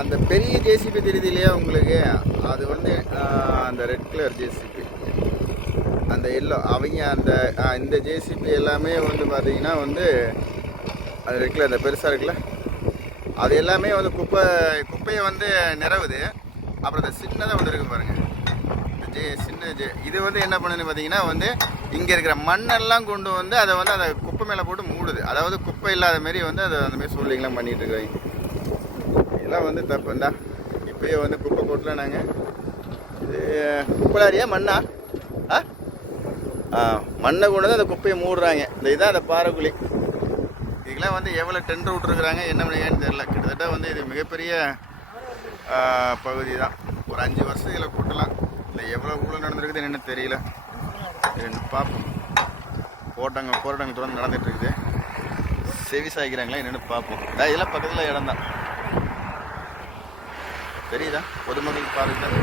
அந்த பெரிய ஜேசிபி தெரியுது இல்லையா உங்களுக்கு, அது வந்து அந்த ரெட் கலர் ஜேசிபி, அந்த எல்லோ அவங்க அந்த இந்த ஜேசிபி எல்லாமே வந்து பார்த்தீங்கன்னா வந்து அது ரெட் கலர் அந்த பெருசாக இருக்குல்ல, அது எல்லாமே வந்து குப்பையை வந்து நிறவுது. அப்புறம் அந்த சின்னதாக ஒன்று இருக்குது பாருங்கள், சின்ன இது வந்து என்ன பண்ணுதுன்னு பார்த்தீங்கன்னா வந்து இங்கே இருக்கிற மண்ணெல்லாம் கொண்டு வந்து அதை வந்து அதை குப்பை மேலே போட்டு மூடுது. அதாவது குப்பை இல்லாத மாரி வந்து அதை அந்த மாதிரி சூழ்நிலைகள்லாம் பண்ணிகிட்டு இருக்கிறாங்க. இதெல்லாம் வந்து தப்புண்டா. இப்போயே வந்து குப்பை போட்டுலாம் நாங்கள் இது குப்பைலாரியா மண்ணா மண்ணை கொண்டு வந்து அந்த குப்பையை மூடுறாங்க. இந்த இதான் அந்த பாறைக்குழி. இதுக்கெல்லாம் வந்து எவ்வளோ டெண்டர் விட்ருக்குறாங்க என்ன பண்ணுங்கன்னு தெரியல. கிட்டத்தட்ட வந்து இது மிகப்பெரிய பகுதி தான். ஒரு 5 வருஷம் இதில் கூட்டலாம். இல்லை எவ்வளோ ஊழல் நடந்திருக்குது என்னென்னு தெரியல. பார்ப்போம். போராட்டங்கள் தொடர்ந்து நடந்துகிட்டு இருக்குது. செவி சாய்க்கிறாங்களா என்னென்னு பார்ப்போம். இதெல்லாம் பக்கத்தில் இடம் தான் தெரியுதா, பொதுமக்களுக்கு பார்வை தான்.